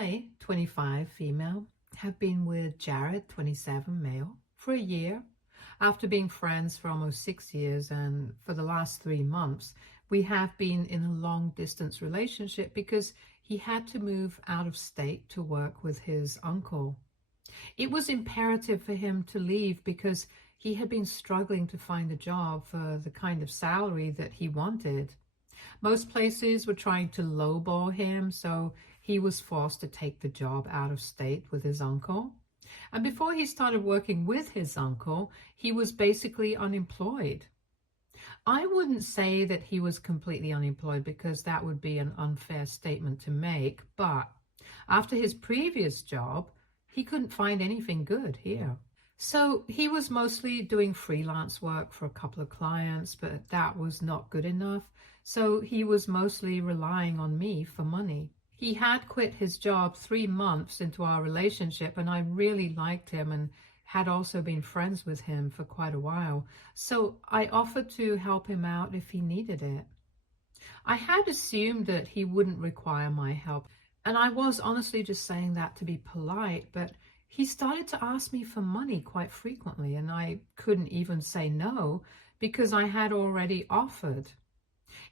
I, 25, female, have been with Jared, 27, male, for a year. After being friends for almost 6 years, and for the last 3 months, we have been in a long distance relationship because he had to move out of state to work with his uncle. It was imperative for him to leave because he had been struggling to find a job for the kind of salary that he wanted. Most places were trying to lowball him, so he was forced to take the job out of state with his uncle. And before he started working with his uncle, he was basically unemployed. I wouldn't say that he was completely unemployed because that would be an unfair statement to make, but after his previous job, he couldn't find anything good here. So he was mostly doing freelance work for a couple of clients, but that was not good enough. So he was mostly relying on me for money. He had quit his job 3 months into our relationship, and I really liked him and had also been friends with him for quite a while. So I offered to help him out if he needed it. I had assumed that he wouldn't require my help, and I was honestly just saying that to be polite, but he started to ask me for money quite frequently, and I couldn't even say no because I had already offered.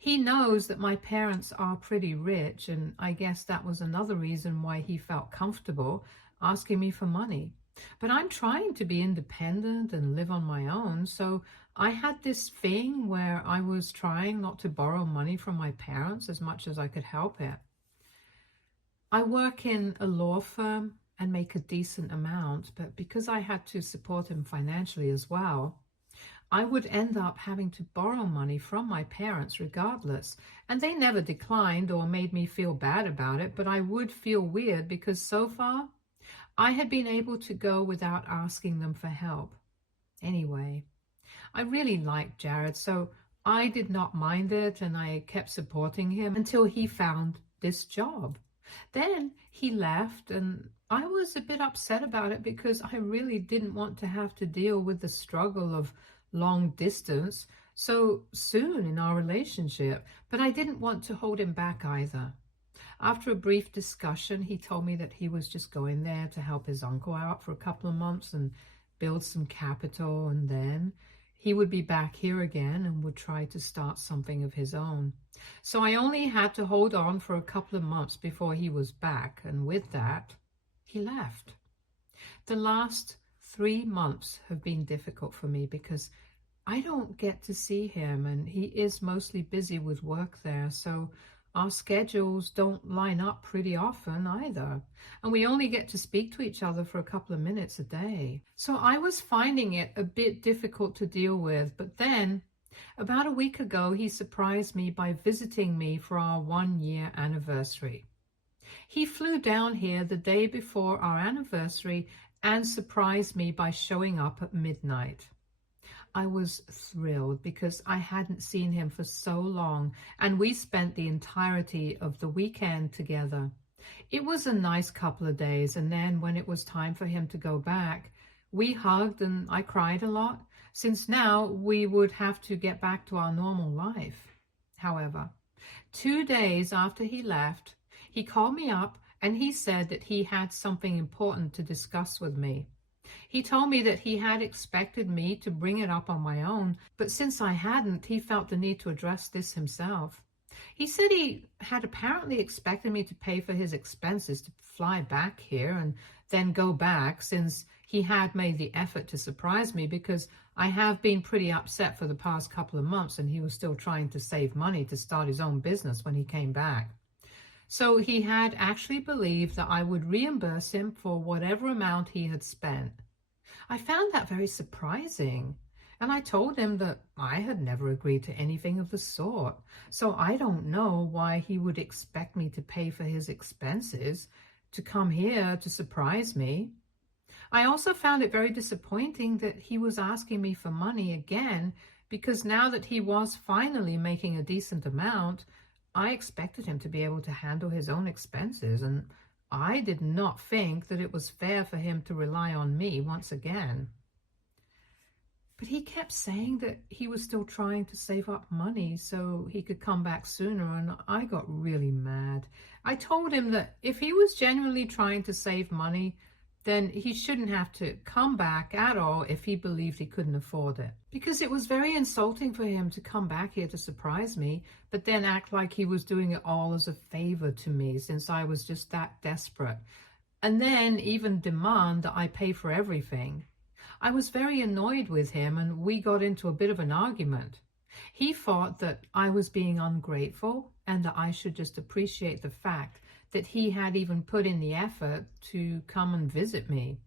He knows that my parents are pretty rich, and I guess that was another reason why he felt comfortable asking me for money. But I'm trying to be independent and live on my own, so I had this thing where I was trying not to borrow money from my parents as much as I could help it. I work in a law firm and make a decent amount, but because I had to support him financially as well, I would end up having to borrow money from my parents regardless, and they never declined or made me feel bad about it, but I would feel weird because so far I had been able to go without asking them for help. Anyway, I really liked Jared, so I did not mind it, and I kept supporting him until he found this job. Then he left, and I was a bit upset about it because I really didn't want to have to deal with the struggle of long distance so soon in our relationship, but I didn't want to hold him back either. After a brief discussion, he told me that he was just going there to help his uncle out for a couple of months and build some capital, and then he would be back here again and would try to start something of his own. So I only had to hold on for a couple of months before he was back, and with that, he left. The last 3 months have been difficult for me because I don't get to see him, and he is mostly busy with work there, so our schedules don't line up pretty often either, and we only get to speak to each other for a couple of minutes a day. So I was finding it a bit difficult to deal with, but then about a week ago, he surprised me by visiting me for our 1-year anniversary. He flew down here the day before our anniversary and surprised me by showing up at midnight. I was thrilled because I hadn't seen him for so long, and we spent the entirety of the weekend together. It was a nice couple of days, and then when it was time for him to go back, we hugged and I cried a lot, since now we would have to get back to our normal life. However, 2 days after he left, he called me up and he said that he had something important to discuss with me. He told me that he had expected me to bring it up on my own, but since I hadn't, he felt the need to address this himself. He said he had apparently expected me to pay for his expenses to fly back here and then go back, since he had made the effort to surprise me, because I have been pretty upset for the past couple of months and he was still trying to save money to start his own business when he came back. So he had actually believed that I would reimburse him for whatever amount he had spent. I found that very surprising, and I told him that I had never agreed to anything of the sort, so I don't know why he would expect me to pay for his expenses to come here to surprise me. I also found it very disappointing that he was asking me for money again, because now that he was finally making a decent amount, I expected him to be able to handle his own expenses, and I did not think that it was fair for him to rely on me once again. But he kept saying that he was still trying to save up money so he could come back sooner, and I got really mad. I told him that if he was genuinely trying to save money, then he shouldn't have to come back at all if he believed he couldn't afford it. Because it was very insulting for him to come back here to surprise me, but then act like he was doing it all as a favor to me since I was just that desperate. And then even demand that I pay for everything. I was very annoyed with him and we got into a bit of an argument. He thought that I was being ungrateful and that I should just appreciate the fact that he had even put in the effort to come and visit me.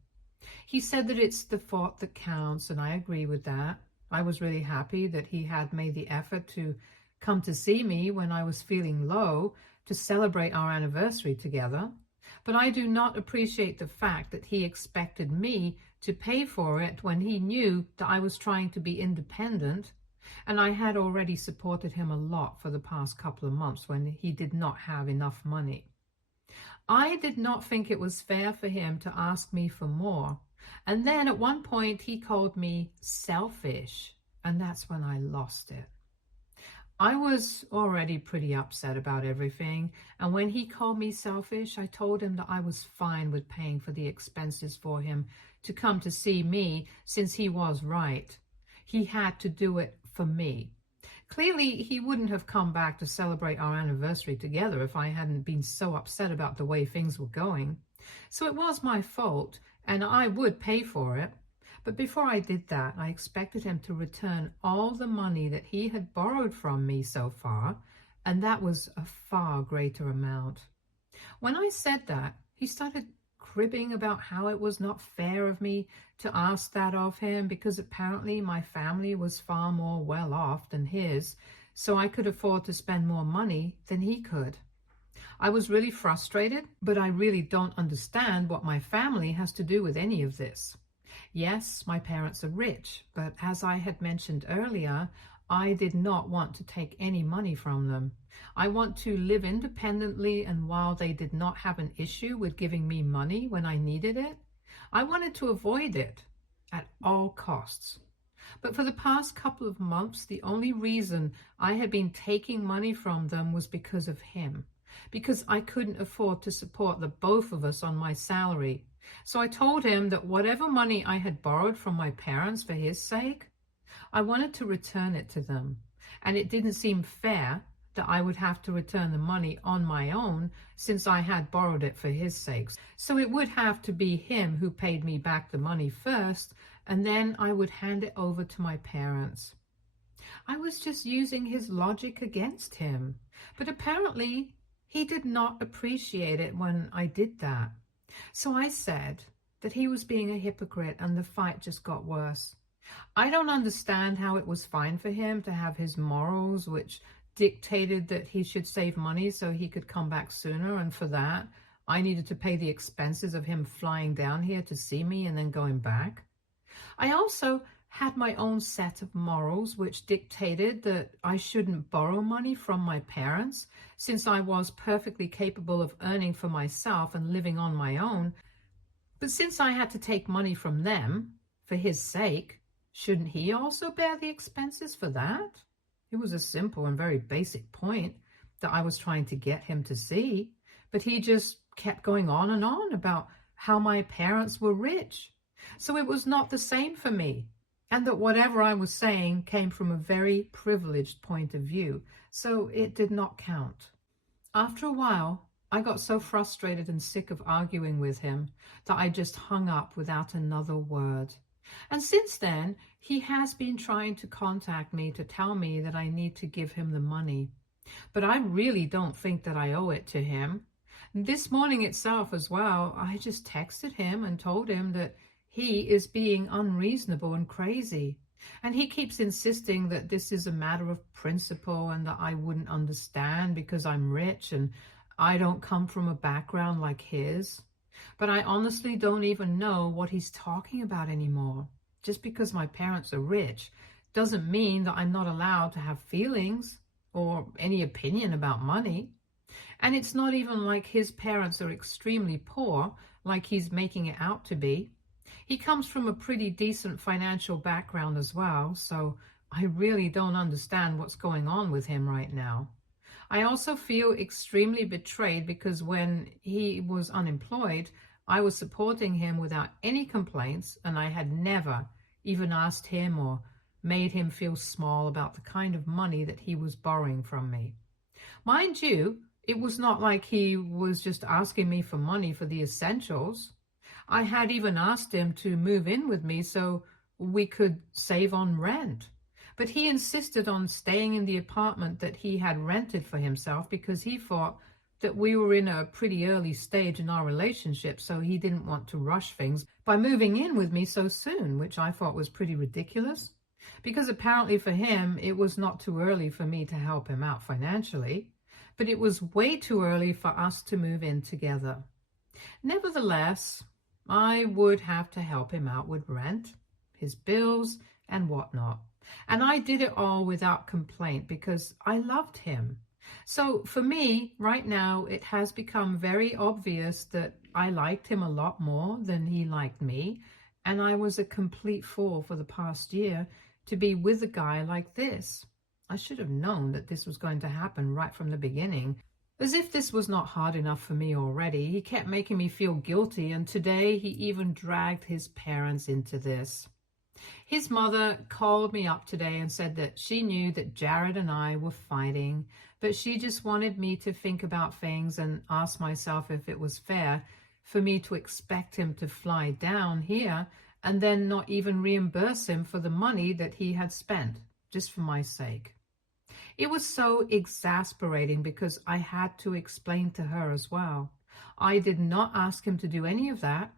He said that it's the thought that counts, and I agree with that. I was really happy that he had made the effort to come to see me when I was feeling low to celebrate our anniversary together. But I do not appreciate the fact that he expected me to pay for it when he knew that I was trying to be independent, and I had already supported him a lot for the past couple of months when he did not have enough money. I did not think it was fair for him to ask me for more, and then at one point he called me selfish, and that's when I lost it. I was already pretty upset about everything, and when he called me selfish, I told him that I was fine with paying for the expenses for him to come to see me since he was right. He had to do it for me. Clearly, he wouldn't have come back to celebrate our anniversary together if I hadn't been so upset about the way things were going. So it was my fault, and I would pay for it. But before I did that, I expected him to return all the money that he had borrowed from me so far, and that was a far greater amount. When I said that, he started cribbing about how it was not fair of me to ask that of him because apparently my family was far more well off than his, so I could afford to spend more money than he could. I was really frustrated, but I really don't understand what my family has to do with any of this. Yes, my parents are rich, but as I had mentioned earlier, I did not want to take any money from them. I want to live independently, and while they did not have an issue with giving me money when I needed it, I wanted to avoid it at all costs. But for the past couple of months, the only reason I had been taking money from them was because of him, because I couldn't afford to support the both of us on my salary. So I told him that whatever money I had borrowed from my parents for his sake, I wanted to return it to them, and it didn't seem fair that I would have to return the money on my own since I had borrowed it for his sake. So it would have to be him who paid me back the money first, and then I would hand it over to my parents. I was just using his logic against him, but apparently he did not appreciate it when I did that. So I said that he was being a hypocrite, and the fight just got worse. I don't understand how it was fine for him to have his morals, which dictated that he should save money so he could come back sooner, and for that, I needed to pay the expenses of him flying down here to see me and then going back. I also had my own set of morals, which dictated that I shouldn't borrow money from my parents, since I was perfectly capable of earning for myself and living on my own. But since I had to take money from them for his sake, shouldn't he also bear the expenses for that? It was a simple and very basic point that I was trying to get him to see, but he just kept going on and on about how my parents were rich. So it was not the same for me, and that whatever I was saying came from a very privileged point of view, so it did not count. After a while, I got so frustrated and sick of arguing with him that I just hung up without another word. And since then, he has been trying to contact me to tell me that I need to give him the money. But I really don't think that I owe it to him. This morning itself as well, I just texted him and told him that he is being unreasonable and crazy. And he keeps insisting that this is a matter of principle and that I wouldn't understand because I'm rich and I don't come from a background like his. But I honestly don't even know what he's talking about anymore. Just because my parents are rich doesn't mean that I'm not allowed to have feelings or any opinion about money. And it's not even like his parents are extremely poor, like he's making it out to be. He comes from a pretty decent financial background as well, so I really don't understand what's going on with him right now. I also feel extremely betrayed because when he was unemployed, I was supporting him without any complaints, and I had never even asked him or made him feel small about the kind of money that he was borrowing from me. Mind you, it was not like he was just asking me for money for the essentials. I had even asked him to move in with me so we could save on rent. But he insisted on staying in the apartment that he had rented for himself because he thought that we were in a pretty early stage in our relationship, so he didn't want to rush things by moving in with me so soon, which I thought was pretty ridiculous. Because apparently for him, it was not too early for me to help him out financially, but it was way too early for us to move in together. Nevertheless, I would have to help him out with rent, his bills, and whatnot. And I did it all without complaint because I loved him. So for me, right now, it has become very obvious that I liked him a lot more than he liked me. And I was a complete fool for the past year to be with a guy like this. I should have known that this was going to happen right from the beginning. As if this was not hard enough for me already, he kept making me feel guilty, and today he even dragged his parents into this. His mother called me up today and said that she knew that Jared and I were fighting, but she just wanted me to think about things and ask myself if it was fair for me to expect him to fly down here and then not even reimburse him for the money that he had spent, just for my sake. It was so exasperating because I had to explain to her as well. I did not ask him to do any of that.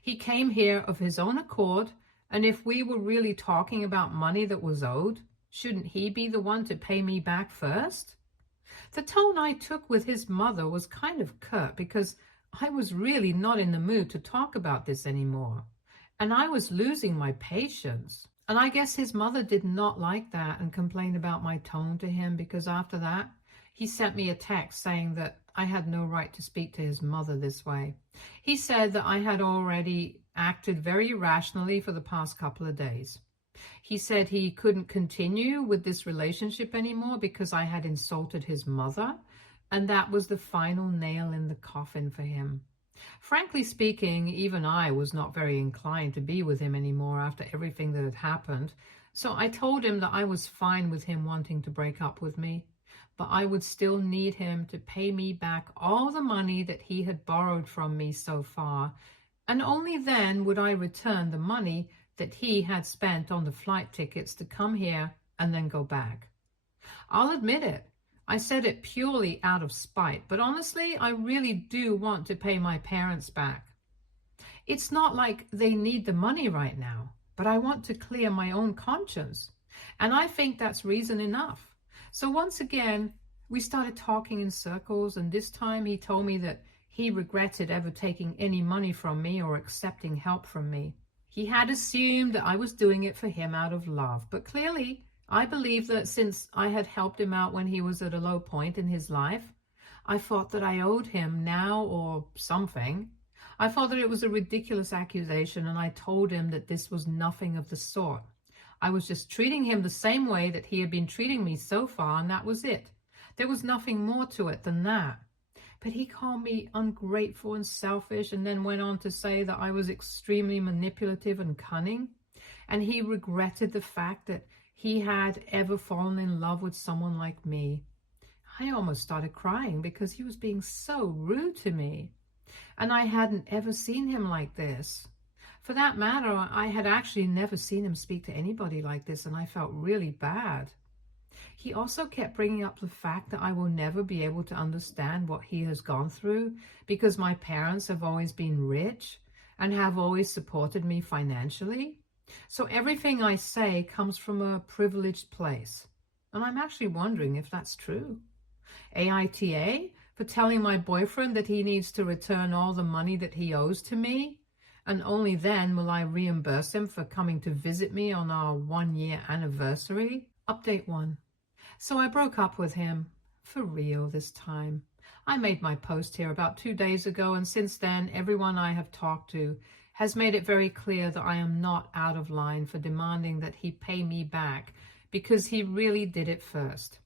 He came here of his own accord, and if we were really talking about money that was owed, shouldn't he be the one to pay me back first? The tone I took with his mother was kind of curt because I was really not in the mood to talk about this anymore. And I was losing my patience. And I guess his mother did not like that and complained about my tone to him because after that, he sent me a text saying that I had no right to speak to his mother this way. He said that I had already acted very irrationally for the past couple of days. He said he couldn't continue with this relationship anymore because I had insulted his mother, and that was the final nail in the coffin for him. Frankly speaking, even I was not very inclined to be with him anymore after everything that had happened, so I told him that I was fine with him wanting to break up with me, but I would still need him to pay me back all the money that he had borrowed from me so far, and only then would I return the money that he had spent on the flight tickets to come here and then go back. I'll admit it. I said it purely out of spite, but honestly, I really do want to pay my parents back. It's not like they need the money right now, but I want to clear my own conscience, and I think that's reason enough. So once again, we started talking in circles, and this time he told me that he regretted ever taking any money from me or accepting help from me. He had assumed that I was doing it for him out of love, but clearly I believe that since I had helped him out when he was at a low point in his life, I thought that I owed him now or something. I thought that it was a ridiculous accusation, and I told him that this was nothing of the sort. I was just treating him the same way that he had been treating me so far, and that was it. There was nothing more to it than that. But he called me ungrateful and selfish, and then went on to say that I was extremely manipulative and cunning, and he regretted the fact that he had ever fallen in love with someone like me. I almost started crying because he was being so rude to me, and I hadn't ever seen him like this. For that matter, I had actually never seen him speak to anybody like this, and I felt really bad. He also kept bringing up the fact that I will never be able to understand what he has gone through because my parents have always been rich and have always supported me financially. So everything I say comes from a privileged place. And I'm actually wondering if that's true. AITA for telling my boyfriend that he needs to return all the money that he owes to me, and only then will I reimburse him for coming to visit me on our 1-year anniversary. Update 1. So I broke up with him. For real this time. I made my post here about 2 days ago, and since then, everyone I have talked to has made it very clear that I am not out of line for demanding that he pay me back because he really did it first.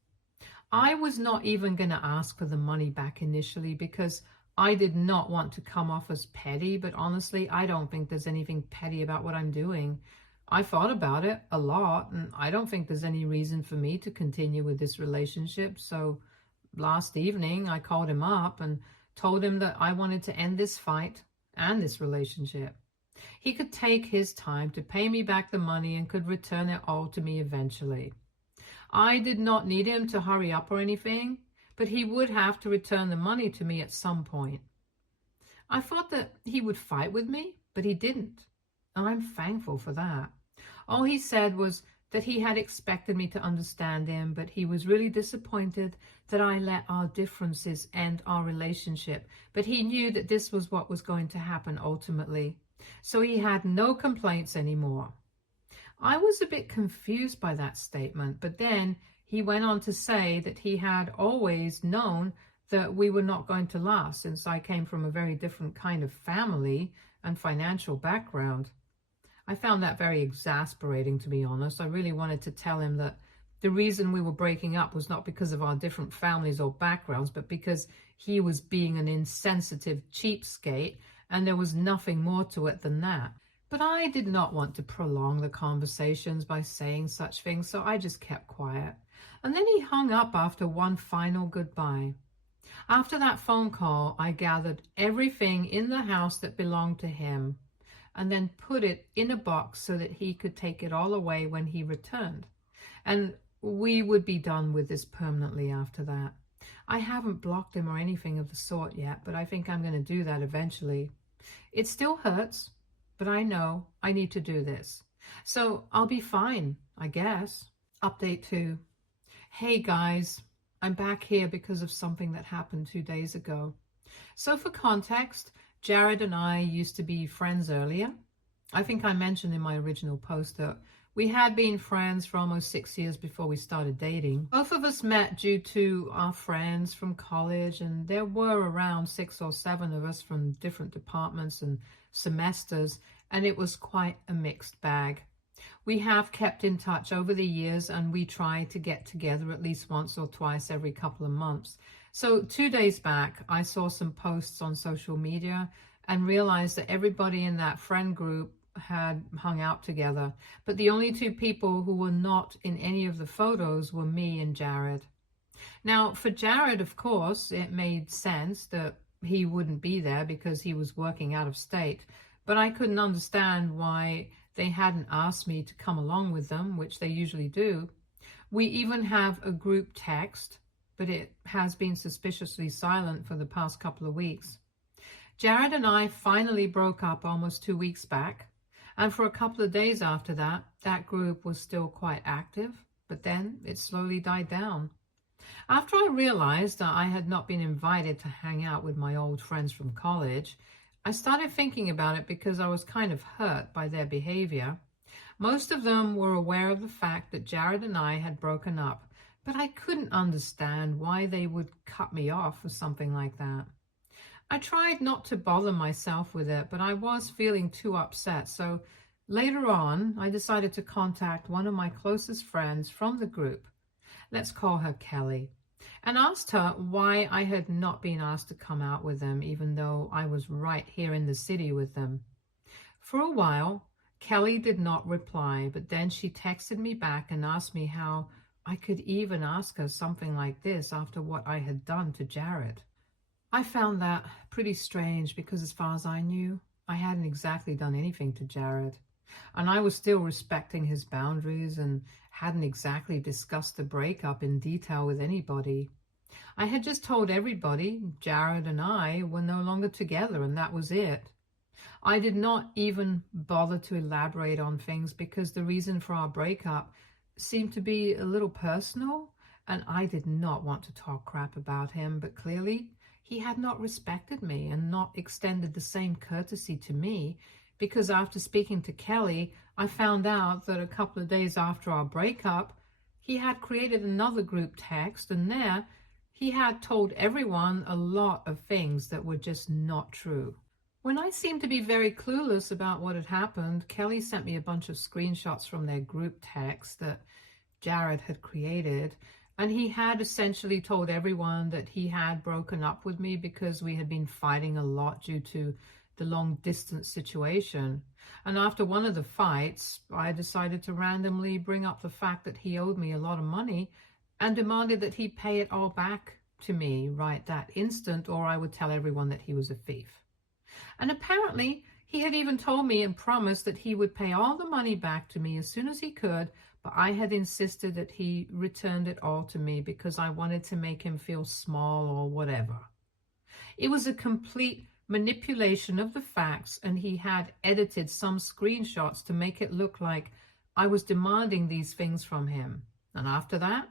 I was not even going to ask for the money back initially because I did not want to come off as petty, but honestly, I don't think there's anything petty about what I'm doing. I thought about it a lot, and I don't think there's any reason for me to continue with this relationship. So last evening, I called him up and told him that I wanted to end this fight and this relationship. He could take his time to pay me back the money and could return it all to me eventually. I did not need him to hurry up or anything, but he would have to return the money to me at some point. I thought that he would fight with me, but he didn't, and I'm thankful for that. All he said was that he had expected me to understand him, but he was really disappointed that I let our differences end our relationship, but he knew that this was what was going to happen ultimately. So he had no complaints anymore. I was a bit confused by that statement, but then he went on to say that he had always known that we were not going to last since I came from a very different kind of family and financial background. I found that very exasperating, to be honest. I really wanted to tell him that the reason we were breaking up was not because of our different families or backgrounds, but because he was being an insensitive cheapskate, and there was nothing more to it than that. But I did not want to prolong the conversations by saying such things, so I just kept quiet. And then he hung up after one final goodbye. After that phone call, I gathered everything in the house that belonged to him and then put it in a box so that he could take it all away when he returned. And we would be done with this permanently after that. I haven't blocked him or anything of the sort yet, but I think I'm going to do that eventually. It still hurts, but I know I need to do this. So I'll be fine, I guess. Update 2. Hey guys, I'm back here because of something that happened 2 days ago. So for context, Jared and I used to be friends earlier. I think I mentioned in my original post that we had been friends for almost 6 years before we started dating. Both of us met due to our friends from college, and there were around 6 or 7 of us from different departments and semesters, and it was quite a mixed bag. We have kept in touch over the years, and we try to get together at least once or twice every couple of months. So 2 days back, I saw some posts on social media and realized that everybody in that friend group had hung out together, but the only 2 people who were not in any of the photos were me and Jared. Now, for Jared, of course, it made sense that he wouldn't be there because he was working out of state, but I couldn't understand why they hadn't asked me to come along with them, which they usually do. We even have a group text, but it has been suspiciously silent for the past couple of weeks. Jared and I finally broke up almost 2 weeks back, and for a couple of days after that, that group was still quite active, but then it slowly died down. After I realized that I had not been invited to hang out with my old friends from college, I started thinking about it because I was kind of hurt by their behavior. Most of them were aware of the fact that Jared and I had broken up, but I couldn't understand why they would cut me off for something like that. I tried not to bother myself with it, but I was feeling too upset, so later on, I decided to contact one of my closest friends from the group, let's call her Kelly, and asked her why I had not been asked to come out with them, even though I was right here in the city with them. For a while, Kelly did not reply, but then she texted me back and asked me how I could even ask her something like this after what I had done to Jared. I found that pretty strange because as far as I knew, I hadn't exactly done anything to Jared. And I was still respecting his boundaries and hadn't exactly discussed the breakup in detail with anybody. I had just told everybody Jared and I were no longer together, and that was it. I did not even bother to elaborate on things because the reason for our breakup seemed to be a little personal, and I did not want to talk crap about him, but clearly he had not respected me and not extended the same courtesy to me, because after speaking to Kelly, I found out that a couple of days after our breakup, he had created another group text, and there he had told everyone a lot of things that were just not true. When I seemed to be very clueless about what had happened, Kelly sent me a bunch of screenshots from their group text that Jared had created, and he had essentially told everyone that he had broken up with me because we had been fighting a lot due to the long distance situation. And after one of the fights, I decided to randomly bring up the fact that he owed me a lot of money and demanded that he pay it all back to me right that instant, or I would tell everyone that he was a thief. And apparently, he had even told me and promised that he would pay all the money back to me as soon as he could, but I had insisted that he returned it all to me because I wanted to make him feel small or whatever. It was a complete manipulation of the facts, and he had edited some screenshots to make it look like I was demanding these things from him. And after that,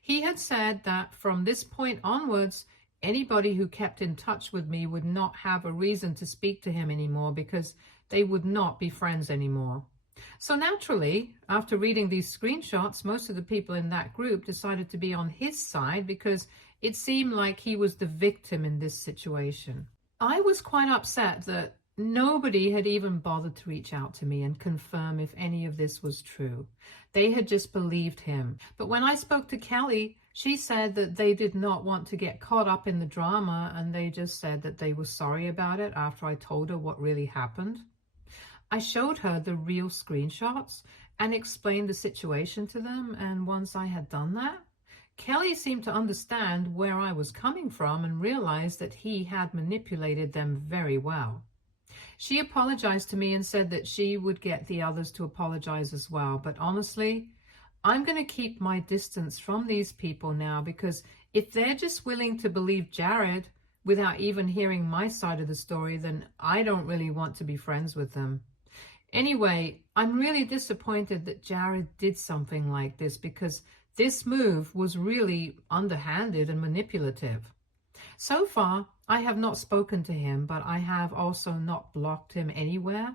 he had said that from this point onwards, anybody who kept in touch with me would not have a reason to speak to him anymore because they would not be friends anymore. So naturally, after reading these screenshots, most of the people in that group decided to be on his side because it seemed like he was the victim in this situation. I was quite upset that nobody had even bothered to reach out to me and confirm if any of this was true. They had just believed him. But when I spoke to Kelly, she said that they did not want to get caught up in the drama, and they just said that they were sorry about it after I told her what really happened. I showed her the real screenshots and explained the situation to them, and once I had done that, Kelly seemed to understand where I was coming from and realized that he had manipulated them very well. She apologized to me and said that she would get the others to apologize as well. But honestly, I'm going to keep my distance from these people now, because if they're just willing to believe Jared without even hearing my side of the story, then I don't really want to be friends with them. Anyway, I'm really disappointed that Jared did something like this, because this move was really underhanded and manipulative. So far, I have not spoken to him, but I have also not blocked him anywhere.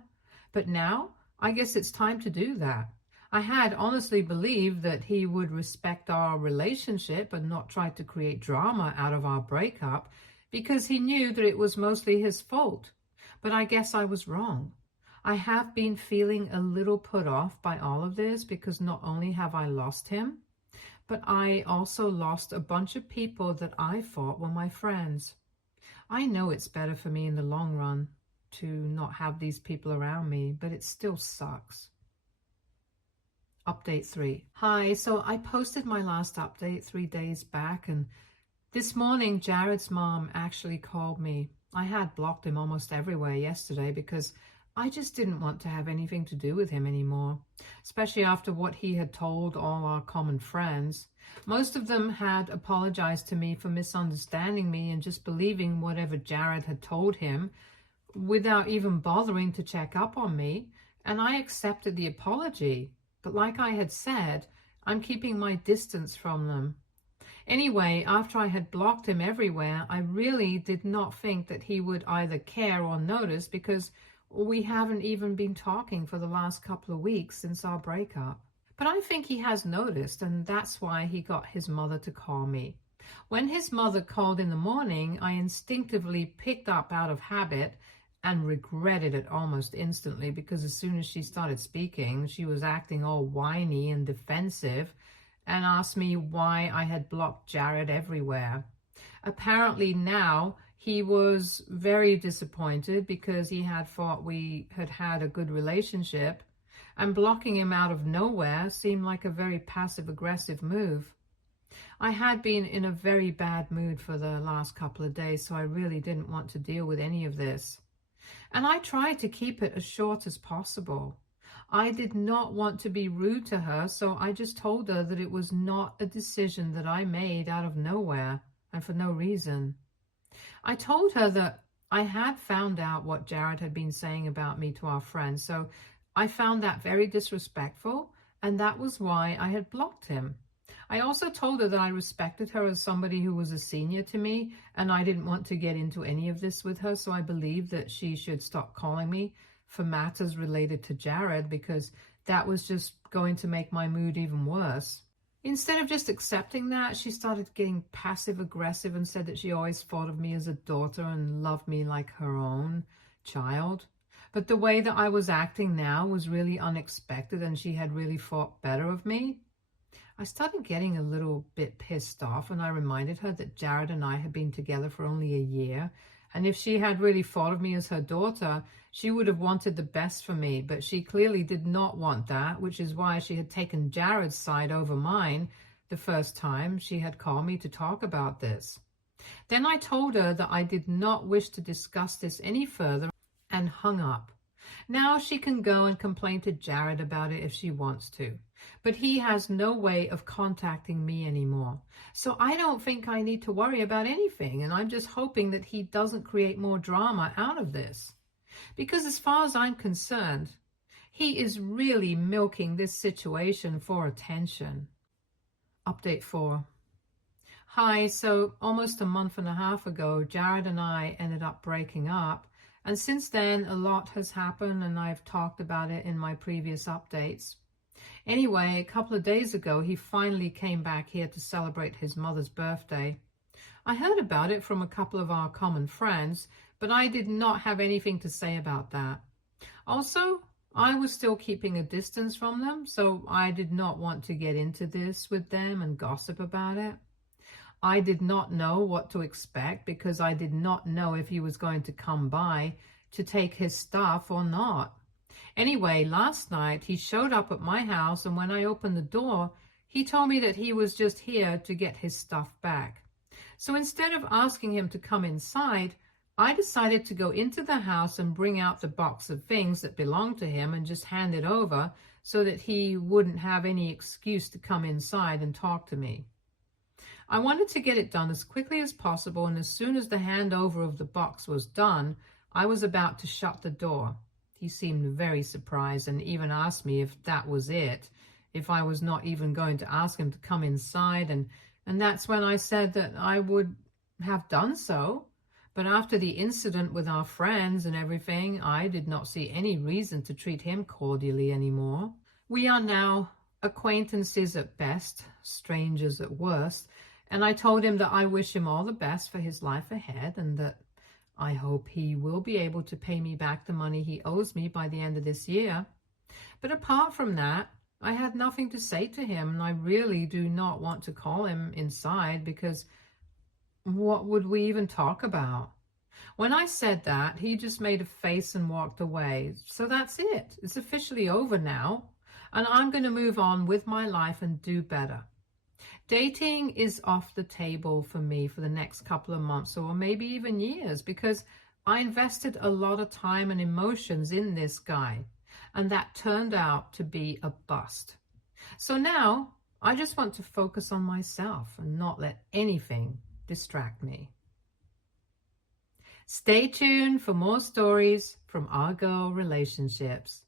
But now, I guess it's time to do that. I had honestly believed that he would respect our relationship and not try to create drama out of our breakup, because he knew that it was mostly his fault. But I guess I was wrong. I have been feeling a little put off by all of this, because not only have I lost him, but I also lost a bunch of people that I thought were my friends. I know it's better for me in the long run to not have these people around me, but it still sucks. Update 3. Hi, so I posted my last update 3 days back, and this morning Jared's mom actually called me. I had blocked him almost everywhere yesterday because I just didn't want to have anything to do with him anymore, especially after what he had told all our common friends. Most of them had apologized to me for misunderstanding me and just believing whatever Jared had told him without even bothering to check up on me, and I accepted the apology. But like I had said, I'm keeping my distance from them. Anyway, after I had blocked him everywhere, I really did not think that he would either care or notice, because we haven't even been talking for the last couple of weeks since our breakup. But I think he has noticed, and that's why he got his mother to call me. When his mother called in the morning, I instinctively picked up out of habit and regretted it almost instantly, because as soon as she started speaking, she was acting all whiny and defensive and asked me why I had blocked Jared everywhere. Apparently now he was very disappointed because he had thought we had had a good relationship, and blocking him out of nowhere seemed like a very passive-aggressive move. I had been in a very bad mood for the last couple of days, so I really didn't want to deal with any of this. And I tried to keep it as short as possible. I did not want to be rude to her, so I just told her that it was not a decision that I made out of nowhere and for no reason. I told her that I had found out what Jared had been saying about me to our friends, so I found that very disrespectful, and that was why I had blocked him. I also told her that I respected her as somebody who was a senior to me, and I didn't want to get into any of this with her, so I believed that she should stop calling me for matters related to Jared, because that was just going to make my mood even worse. Instead of just accepting that, she started getting passive-aggressive and said that she always thought of me as a daughter and loved me like her own. child. But the way that I was acting now was really unexpected, and she had really thought better of me. I started getting a little bit pissed off, and I reminded her that Jared and I had been together for only a year, and if she had really thought of me as her daughter, she would have wanted the best for me, but she clearly did not want that, which is why she had taken Jared's side over mine the first time she had called me to talk about this. Then I told her that I did not wish to discuss this any further and hung up. Now she can go and complain to Jared about it if she wants to, but he has no way of contacting me anymore. So I don't think I need to worry about anything, and I'm just hoping that he doesn't create more drama out of this. Because as far as I'm concerned, he is really milking this situation for attention. Update 4. Hi, so almost a month and a half ago, Jared and I ended up breaking up. And since then, a lot has happened, and I've talked about it in my previous updates. Anyway, a couple of days ago, he finally came back here to celebrate his mother's birthday. I heard about it from a couple of our common friends, but I did not have anything to say about that. Also, I was still keeping a distance from them, so I did not want to get into this with them and gossip about it. I did not know what to expect because I did not know if he was going to come by to take his stuff or not. Anyway, last night he showed up at my house, and when I opened the door, he told me that he was just here to get his stuff back. So instead of asking him to come inside, I decided to go into the house and bring out the box of things that belonged to him and just hand it over so that he wouldn't have any excuse to come inside and talk to me. I wanted to get it done as quickly as possible, and as soon as the handover of the box was done, I was about to shut the door. He seemed very surprised and even asked me if that was it, if I was not even going to ask him to come inside, and that's when I said that I would have done so. But after the incident with our friends and everything, I did not see any reason to treat him cordially anymore. We are now acquaintances at best, strangers at worst, and I told him that I wish him all the best for his life ahead, and that I hope he will be able to pay me back the money he owes me by the end of this year. But apart from that, I had nothing to say to him, and I really do not want to call him inside because what would we even talk about? When I said that, he just made a face and walked away. So that's it. It's officially over now, and I'm going to move on with my life and do better. Dating is off the table for me for the next couple of months or maybe even years, because I invested a lot of time and emotions in this guy, and that turned out to be a bust. So now I just want to focus on myself and not let anything distract me. Stay tuned for more stories from our girl relationships.